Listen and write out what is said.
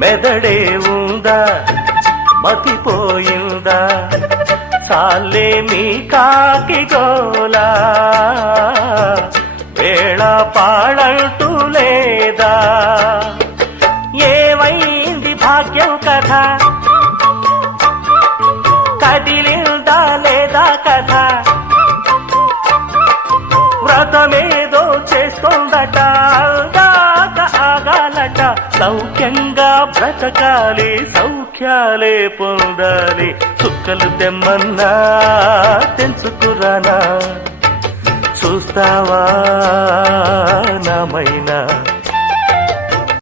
మెదడే ఉందా మతిపోయిందా చాలే మీ కాకి గోలా వేళ పాడంటూ లేదా ఏమైంది భాగ్యం కథ కదిలిందా లేదా కథ వ్రతమేదో చేస్తోందట అందాక ఆగాలట సౌఖ్యంగా బ్రతకాలి సౌఖ్యాలే పొందాలి చుక్కలు తెమ్మన్నా తెంచుకురానా చూస్తావా నామైనా